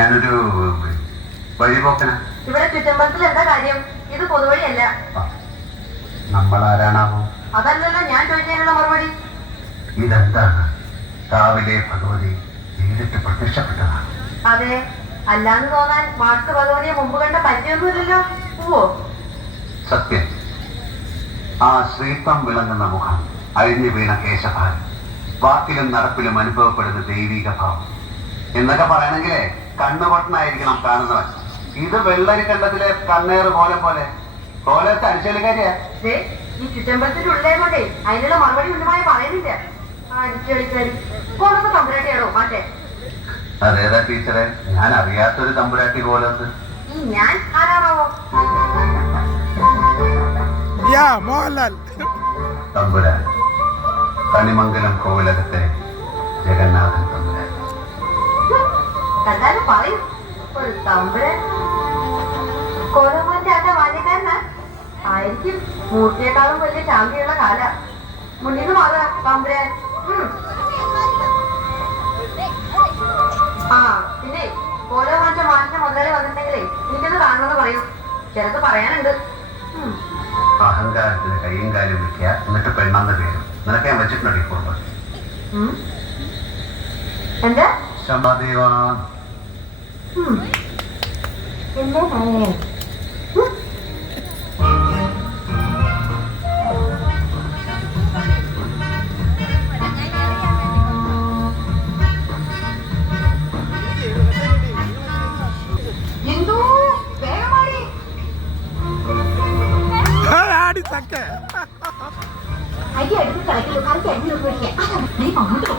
ഞാനൊരു വഴിപോക്കന. ഇവിടെ ചുറ്റമ്പലത്തിൽ എന്താ കാര്യം? ഇത് പൊതുവഴിയല്ല. നമ്മൾ ആരാണാവോ? അതല്ലല്ലോ ഞാൻ ചോദിക്കാനുള്ള മറുപടി. ഇതെന്താണ്? രാവിലെ ഭഗവതി നേരിട്ട് പ്രത്യക്ഷപ്പെട്ടതാണ്. അതെ, അല്ലാന്ന് തോന്നാൻ മാർക്ക് ഭഗവതിയെ മുമ്പ് കണ്ട പരിചയമൊന്നുമില്ലല്ലോ. പോവോ? സത്യം. ആ ശ്രീത്വം വിളങ്ങുന്ന മുഖം, അഴിഞ്ഞു വീണ കേശഭാരം, വാക്കിലും നടപ്പിലും അനുഭവപ്പെടുന്ന ദൈവിക ഭാവം എന്നൊക്കെ പറയണെങ്കിലേ കണ്ണുപൊട്ടനായിരിക്കണം കാണുന്നവൻ. ഇത് വെള്ളരിക്കണ്ടത്തിലെ കണ്ണേറ് കോലം പോലെ. കോലത്തെ അടിച്ചെടുക്കാരിയാ. ഈ ചുറ്റമ്പലത്തിന്റെ ഉള്ളേ കൊണ്ടേ അതിനുള്ള മറുപടി ഉന്നമായ പറയുന്നില്ല. അടിച്ചടിക്കാരി കോലത്തെ തമ്പുരാട്ടിയാണോ മാറ്റേ? അതേതാ ടീച്ചറെ? ഞാൻ അറിയാത്തൊരു തമ്പുരാട്ടി കോലത്ത്. ഈ ഞാൻ ആരാണാവോ? തമ്പുരാൻ, കണിമംഗലം കോവിലകത്തെ ജഗന്നാഥൻ തമ്പുരാൻ. എന്തായാലും പറയും ഒരു തമ്പുരാൻ. കോലമാന്റെ അല്ല വാല്യക്കാരനാ ആയിരിക്കും. മൂർത്തിയെക്കാളും വലിയ ശാന്തിയുള്ള കാല. മുന്നിൽ മാറുക തമ്പുരാൻ. ആ പിന്നെ കോലമാന്റെ മാറ്റിന്റെ മുതലാളി വന്നിട്ടുണ്ടെങ്കിലേ എനിക്കത് കാണണമെന്ന് പറയൂ. ചിലത് പറയാനുണ്ട്. അഹങ്കാരത്തിന് കൈയും കാലും വിളിക്കുക, എന്നിട്ട് പെണ്ണെന്ന് പേരും. നിനക്ക് ഞാൻ വെച്ചിട്ടുണ്ടോ ഇപ്പോൾ? എന്താ ശമദേവാൻ എന്താ പറയാ? അരി അടുത്ത് കളിക്കല്ലോ, കറിക്ക് അരിഞ്ഞു പിടിക്കാൻ. നീ അങ്ങോട്ട്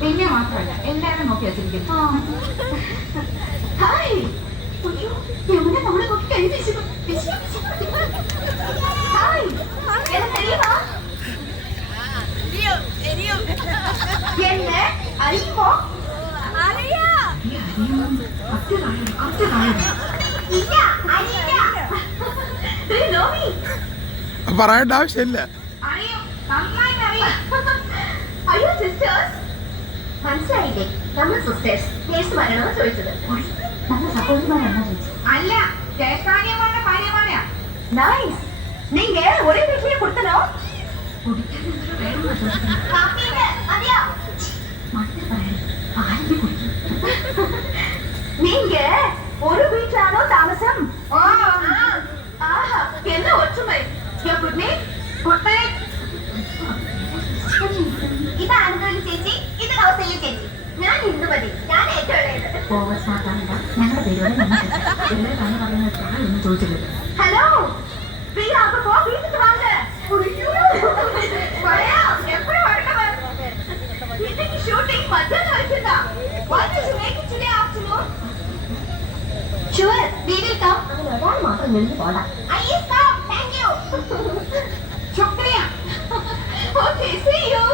പിന്നെ മാത്രമല്ല എല്ലാവരും നോക്കി വെച്ചിരിക്കുന്നു. നമ്മളെ നോക്കി കഴിപ്പിച്ചു. എന്നെ അറിയുമോ? പറയേണ്ട ആവശ്യമില്ല. അയ്യോ സിസ്റ്റേഴ്സ്, മനസ്സിലായില്ലേ? നമ്മൾ സിസ്റ്റേഴ്സ് നേഴ്സുമാരാണോ ചോദിച്ചത്? നമ്മൾ സഹോദരിമാരാണോ ചോദിച്ചത്? അല്ല, ജ്യേഷ്ഠാനിയന്മാരുടെ ഭാര്യമാരാ. നൈസ്. നീങ്ക ഒരേ വീട്ടിലെ കൊടുത്തനോ? நீங்க ஒரு வீட்டானோ தாமசம்? என்ன ஒற்றுமை? ഇത് അനുഭവി ചേച്ചി, ഇത് കൗസല്യ ചേച്ചി. ഞാൻ ഇന്ദുമതി, ഞാൻ ഏറ്റവും ഹലോ പ്രിയ, അപ്പൊ വീട്ടിൽ വാങ്ങ. എപ്പോഴും இன்னைக்கு ஷூட்டிங் மத்தியானம் வரைக்கும் தான். Why did you make it today afternoon? Sure, we will come. ഒരാൾ മാത്രം നിന്ന് പോടാ. I stop. Thank you. ശുക്രിയ. Okay, see you.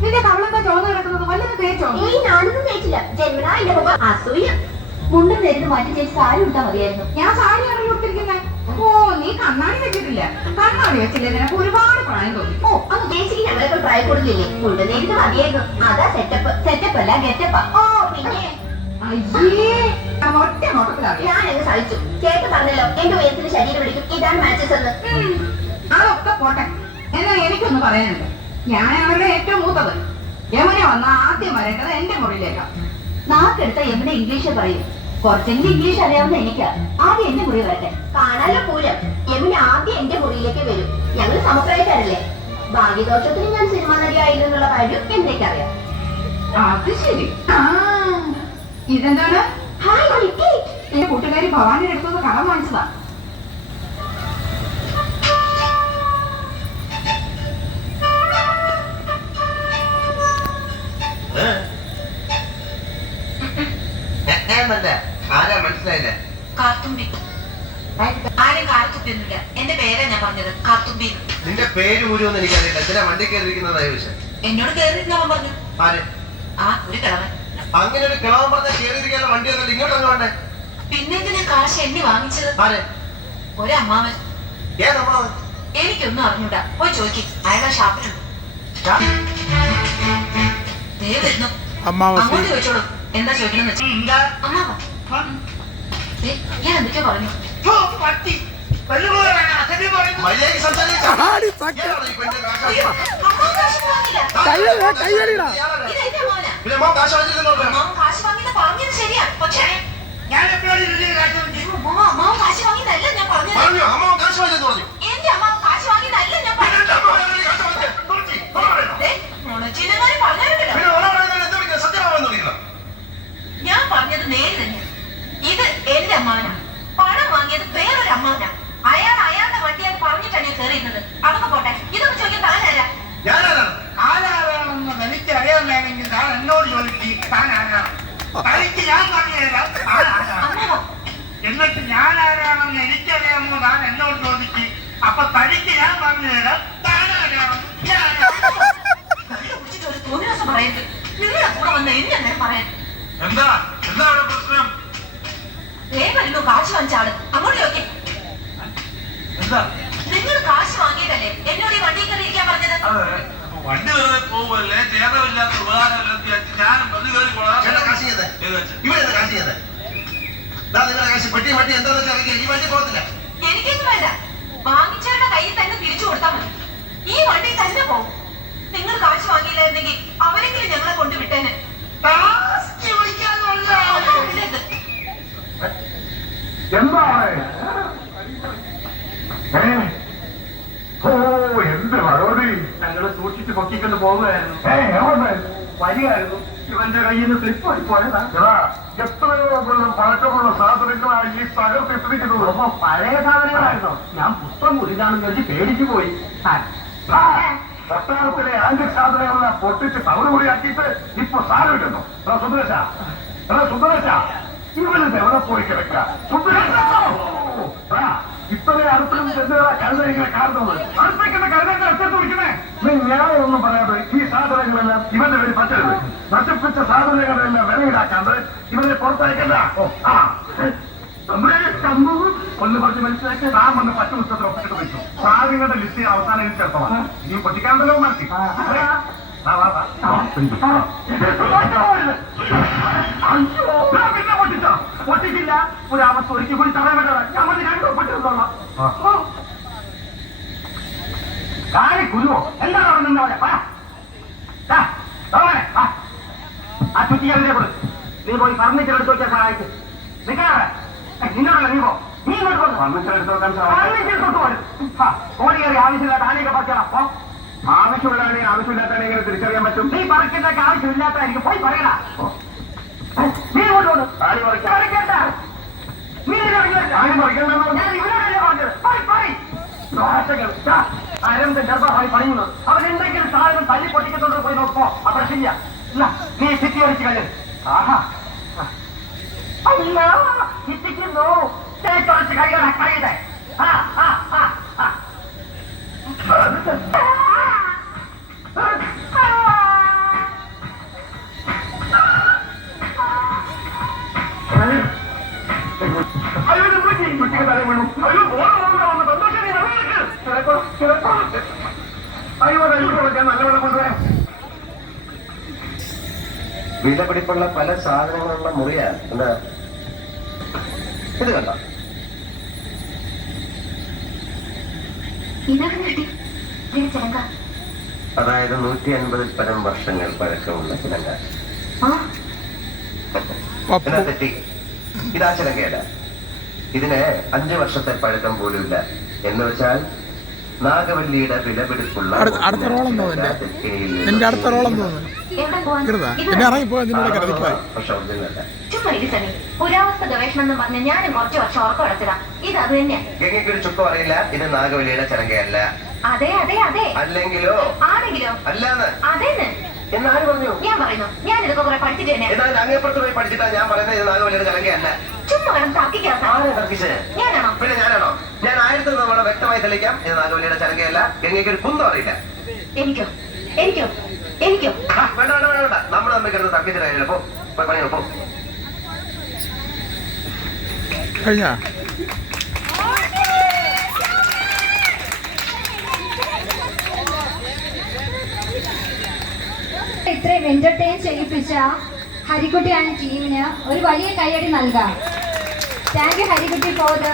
നിന്റെ കവളൊക്കെ ചോന്ന് കിടക്കുന്നത് വല്ലതും തേച്ചോ? ഏയ്, ഞാനൊന്നും തേച്ചില്ല. ജന്മനാ എന്റെ മുഖം അസൂയ. മുണ്ടും നേരിട്ട് മാറ്റി ചേച്ചി സാരി ഇട്ടാ മതിയായിരുന്നു. ഞാൻ സാരിയാണ് കൊടുത്തിരിക്കുന്നത്. ഓ, നീ കണ്ണാടി വെച്ചിട്ടില്ല. കണ്ണാടി വെച്ചില്ലേ നിനക്ക് ഒരുപാട് പ്രായം തോന്നി. ഓ, അത് ചേച്ചിക്ക് ഞങ്ങളൊക്കെ ട്രൈ കൊടുത്തില്ലേ? മുണ്ട് നേരിട്ട് മതിയായിരുന്നു. അതാ സെറ്റപ്പ്. സെറ്റപ്പ് അല്ല ഗെറ്റപ്പാ. ഓ പിന്നെ അയ്യേ, ഒറ്റ നോട്ടത്തിലറിയാം. ഞാനങ്ങ് സഹിച്ചു. ചേട്ടൻ പറഞ്ഞല്ലോ എന്റെ ഉയരത്തിന് ശരീരം പിടിക്കും, ഇതാണ് മാച്ചസ് എന്ന്. അതൊക്കെ പോട്ടെ. എന്നാൽ എനിക്കൊന്ന് പറയാനുണ്ട്. ഞാൻ അവരുടെ ഏറ്റവും മൂത്തത്. യമുന വന്ന ആദ്യം വരേണ്ടത് എന്റെ മുറിയിലേക്കാണ്. നാക്കെടുത്ത യമുന ഇംഗ്ലീഷ് പറയും. കുറച്ചെങ്കിലും ഇംഗ്ലീഷ് അറിയാവുന്ന എനിക്ക് ആദ്യം എന്റെ മുറി വരട്ടെ. കാണാലോ പൂരം. യമുന ആദ്യം എന്റെ മുറിയിലേക്ക് വരും. ഞങ്ങൾ സമപ്രായക്കാരല്ലേ. ഭാഗ്യദോഷത്തിന് ഞാൻ സിനിമാ നടി ആയിരുന്നുള്ള കാര്യം എനിക്കറിയാം. അത് ശരി. ഇതെന്താണ്? എന്റെ കൂട്ടുകാരി ഭവാനിയുടെ അടുത്തുനിന്ന് കടം വാങ്ങിച്ചതാ. ആരാ മനസ്സിലായില്ല? കാത്തുമ്പി. ആരും കാത്തുമ്പിയൊന്നുമില്ല. എന്റെ പേരാ ഞാൻ പറഞ്ഞത്, കാത്തുമ്പി. നിന്റെ പേര് ഊരുമെന്ന് എനിക്കറിയില്ല. ചില വണ്ടി കയറിയിരിക്കുന്നതായ വിഷയം. എന്നോട് കയറിയിരുന്നവൻ പറഞ്ഞു. ആര്? ആ ഒരു കിളവൻ. അങ്ങനെ ഒരു കിളവൻ പറഞ്ഞ കയറിയിരിക്കാനുള്ള വണ്ടി ഒന്നും ഇങ്ങോട്ടൊന്നും വേണ്ടേ? പിന്നെ കാശ് എണ്ണി വാങ്ങിച്ചത് ആരെ? ഒരമ്മാവൻ. ഏതമ്മാവൻ? എനിക്കൊന്നും അറിഞ്ഞൂടാ. പോയി ചോദിക്കും. അയാളെ ഷാപ്പിലുണ്ട്. ദേ വരുന്നു. അമ്മാവ അങ്ങോട്ട് ചോദിച്ചോളൂ. എന്താ ചോദിക്കണമെന്ന് വെച്ചാൽ. എന്താ? അമ്മാവ ഞാൻ എന്തൊക്കെയാ പറഞ്ഞു. പട്ടി മര്യാദയ്ക്ക് സംസാരിച്ചാ? ആടി സക്ക. ഏതാണ് ഈ പെണ്ണിന്റെ കാശ്? അയ്യോ, അമ്മാവൻ കാശ് വാങ്ങിയില്ല. കയ്യടിടാ. ഇത് എന്റെ മോനാ. പിന്നെ മോൻ കാശ് വാങ്ങിച്ചില്ലെന്നോ? അമ്മാവൻ കാശ് വാങ്ങിയെന്ന് പറഞ്ഞത് ശരിയാ. പക്ഷേ ഞാൻ എപ്പോഴാണ് ഇതിന്റെ കാശ് വാങ്ങിച്ചത്? അമ്മാവൻ കാശ് വാങ്ങിയതല്ല ഞാൻ പറഞ്ഞത്. പറഞ്ഞു അമ്മാവൻ കാശ് വാങ്ങിച്ചെന്ന് പറഞ്ഞു. എന്റെ അമ്മാവൻ കാശ് വാങ്ങിയതല്ല ഞാൻ പിന്നെ പറഞ്ഞത്. എന്റെ അമ്മാവനാണ് ഈ കാശ് വാങ്ങിച്ചത്. നോക്കി, നുണ പറയുന്നോ? ദേ, നുണച്ചിനെങ്ങാനും പറഞ്ഞാലുണ്ടല്ലോ. പിന്നെ നുണ പറയുന്നതിന് എന്താ പിന്നെ സത്യമാണെന്ന് വിളിക്കണം? ഞാൻ പറഞ്ഞത് നേര് തന്നെയാ. ഇത് എന്റെ അമ്മാവനാ. പണം വാങ്ങിയത് വേറൊരു അമ്മാവനാ. അയാൾ അയാളുടെ വണ്ടിയാൽ പറഞ്ഞിട്ടാണ് ഞാൻ കയറിയിരുന്നത്. അതൊക്കെ പോട്ടെ. ഇതൊക്കെ ചോദിക്കാൻ താനാരാ? ഞാനാരാണ്? ആരാണെന്ന് എനിക്ക് അറിയാമെങ്കിൽ താൻ എന്നോട് ചോദിച്ചു താൻ ആരാണ് തനിക്ക് ഞാൻ പറഞ്ഞു തരാം താൻ ആരാണ് അമ്മാവൻ എന്നിട്ട് ഞാൻ ആരാണെന്ന് എനിക്കറിയാമെന്ന് താൻ എന്നോട് ചോദിച്ചു അപ്പൊ തനിക്ക് ഞാൻ പറഞ്ഞു തരാം താൻ ആരാണ് കുറിച്ചിട്ട് ഒരു തോന്നിവാസം പറയരുത്. നിങ്ങളുടെ കൂടെ വന്ന് എന്നെ അങ്ങനെ പറയാൻ. എന്താ എന്താ അവിടെ പ്രശ്നം? വേഗമല്ലോ കാശ് വാങ്ങിച്ച ആള്. അങ്ങോട്ട് ചോദിക്കേ. എന്താ നിങ്ങൾ കാശ് വാങ്ങിയതല്ലേ എന്നോട് ഈ വണ്ടിയിൽ കയറിയിരിക്കാൻ പറഞ്ഞത്? വണ്ടി വെറുതെ പോവല്ലേ, ചേതമില്ലാത്ത ഉപകാരമില്ലാത്ത ഞാനും വന്ന് കയറി ചേട്ടാ കാശ് ചെയ്തേ ഇവിടെ എന്താ കാശ് ചെയ്തേ? നിങ്ങളുടെ കാശ് പെട്ടി വണ്ടി എന്താന്ന് വെച്ചാൽ അറിയില്ല. ഈ വണ്ടി പോകത്തില്ല. എനിക്കൊന്നും വേണ്ട. വാങ്ങിച്ചവരുടെ കയ്യിൽ തന്നെ തിരിച്ചു കൊടുത്താൽ മതി. ഈ വണ്ടി തന്നെ പോകും. നിങ്ങൾ കാശ് വാങ്ങിയില്ലായിരുന്നെങ്കിൽ അവരെങ്കിലും ഞങ്ങളെ കൊണ്ടുവിട്ടേനെ. ടാസ്ക് വിളിക്കാനുള്ള ഇതിലേക്ക് എന്ത് ഭഗവതി, ഞങ്ങള് സൂക്ഷിച്ച് പൊക്കിക്കൊണ്ട് പോവുകയായിരുന്നു. വരികയായിരുന്നു. ഇവന്റെ കയ്യിൽ നിന്ന് സ്ലിപ്പ് പോയതാ. എത്രയോ കൊല്ലം പഴക്കമുള്ള സാധനങ്ങളായി ഈ തകർത്തിട്ടിരിക്കുന്നത്. അപ്പൊ പഴയ സാധനങ്ങളായിരുന്നോ? ഞാൻ പുസ്തകം കുറിച്ചാണെന്ന് കരുതി പേടിച്ചു പോയി. പട്ടാളത്തിലെ ആന്റിക് സാധനങ്ങളെല്ലാം പൊട്ടിച്ച് തവറുകൂടിയാക്കിയിട്ട് ഇപ്പൊ സാരമില്ലെന്നോ? സുന്ദരേശ, സുന്ദരേശ, ഇവനിത് എവിടെ പോയി കിടക്ക? സുന്ദരേശ, ഇത്രയും അടുത്തും കഴുത ഇങ്ങനെ കാണുന്നത് അടുത്തേക്കുന്ന കഴുതന്റെ അടുത്തേക്ക് വിളിക്കണേ. നീ ഞാനൊന്നും പറയാതെ ഈ സാധനങ്ങളെല്ലാം ഇവന്റെ പേര് പറ്റരുത്. നശിപ്പിച്ച സാധനങ്ങളെല്ലാം വിലയിടാക്കാണ്ട് ഇവനെ പുറത്തയക്കണ്ട. ഒന്ന് കുറച്ച് മനസ്സിലാക്കി നാം വന്ന് പച്ച പുസ്തകത്തിൽ ഒപ്പിച്ചിട്ട് വെച്ചു. സാധനങ്ങളുടെ ലിസ്റ്റ് അവസാനം ചേർത്തോളാം. നീ പൊട്ടിക്കാണ്ടല്ലോ മാറ്റി. പിന്നെ പൊട്ടിച്ചോ? പൊട്ടിക്കില്ല. ഒരവസ്ഥ ഒരിക്കൽ കൂടി തറയാൻ പറ്റാതെ ഞാൻ വന്ന് രണ്ടോ പൊട്ടിച്ചോളാം. കാര്യം കുരുവോ എന്താണ് അവിടെ നിന്ന് പറയാ? ആ ചുറ്റിയാലിനെ കൊടു. നീ പോയി ഫർണിച്ചർ എടുത്ത് വെച്ചാൽ സഹായിക്കും. നിൽക്കാതെ നിന്നോടല്ല നീ പോ. നീ ഇങ്ങോട്ട് പോകുന്നു. ഫർണിച്ചർ എടുത്ത് വെക്കാൻ ഫർണിച്ചർ തൊട്ട് പോലും ഓടിയേറി ആവശ്യമില്ലാത്ത ആനയൊക്കെ പറിക്കണം. ആവശ്യമുള്ളതാണെ ആവശ്യമില്ലാത്തതാണെ ഇങ്ങനെ തിരിച്ചറിയാൻ പറ്റും. നീ പറിക്കുന്നതൊക്കെ ആവശ്യമില്ലാത്തതായിരിക്കും. പോയി പറയണ. നീ ഇങ്ങോട്ട് പോകുന്നു. പറിക്കണ്ട. നീ ആരും പറിക്കണ്ടെന്നോ? ഞാൻ ഇവരോടല്ലേ പറഞ്ഞത്. അരന്ത് ഗർഭമായി പണിയുന്നത് അവരെന്തെങ്കിലും സാധനം തല്ലി പൊട്ടിക്കുന്നുണ്ട് പോയി നോക്കോ. അപ്പൊ ശരിയാ. നീ ചിത്തി വലിച്ചു കഴിഞ്ഞത്. ആഹാ അല്ല ചിത്തിക്കുന്നു. തേച്ചൊളിച്ച് കഴിയണ കഴിയട്ടെ. വിലപിടിപ്പുള്ള പല സാധനങ്ങളുള്ള മുറിയാ. എന്താ ഇത് കണ്ടോ? അതായത് 150 പരം വർഷങ്ങൾ പഴക്കമുള്ള ചിലങ്ക. എന്നാ തെറ്റി? ഇതാ ചിലങ്കയല്ല. ഇതിന് 5 വർഷത്തെ പഴക്കം പോലുമില്ല. എന്ന് വെച്ചാൽ നാഗവല്ലിയുടെ വിലപിടിപ്പുള്ള അടുത്ത റോളം തോന്നുന്നു. നിന്റെ അടുത്ത റോളം തോന്നുന്നു. എന്നെ ഇറങ്ങിപ്പോ നിന്നോട് കിടന്നിപ്പോയി. പക്ഷെ ഒന്നിനല്ല. ചുമ്മാ ഇത് തന്നെ പുരാവസ്തു ഗവേഷണം എന്ന് പറഞ്ഞ ഞാനും കുറച്ച് വർഷം ഉറക്കം അടച്ചതാ. ഇത് അത് തന്നെയാ. ഗംഗയ്ക്കൊരു ചുക്കും അറിയില്ല. ഇത് നാഗവല്ലിയുടെ ചിലങ്കയല്ല. അതെ അതെ അതെ. അല്ലെങ്കിലോ? ആണെങ്കിലോ? അല്ലാന്ന്. അതേന്ന് എന്നാര് പറഞ്ഞു? ഞാൻ പറയുന്നു. ഞാൻ ഇതൊക്കെ കുറെ പഠിച്ചിട്ട് തന്നെ. എന്നാൽ അങ്ങേപ്പുറത്ത് പോയി പഠിച്ചിട്ടാ ഞാൻ പറയുന്നത് ഇത് നാഗവല്ലിയുടെ ചിലങ്കയല്ല. ചുമ്മാ വേണം തർക്കിക്കാത്ത. ആരെ തർക്കിച്ചത്? ഞാനാണോ? പിന്നെ ഞാനാണോ? ഞാൻ 1000 തവണ വ്യക്തമായി തെളിയിക്കാം. ഇത് നാഗവല്ലിയുടെ ചിലങ്കയല്ല. ഗംഗയ്ക്ക് ഒരു കുന്തം അറിയില്ല. എനിക്കോ എനിക്കോ എനിക്കോ? വേണ്ട വേണ്ട വേണ്ട വേണ്ട. നമ്മൾ തമ്മിൽ കിടന്ന് തർക്കിച്ചിട്ട് കഴിയില്ല. പോ പണി പോ. കഴിഞ്ഞാ ഇത്രയും എന്റർടൈൻ ചെയ്യിപ്പിച്ച ഹരിക്കുട്ടി ആൻഡ് ടീമിന് ഒരു വലിയ കൈയടി നൽകാം. Thank you Harikutty for the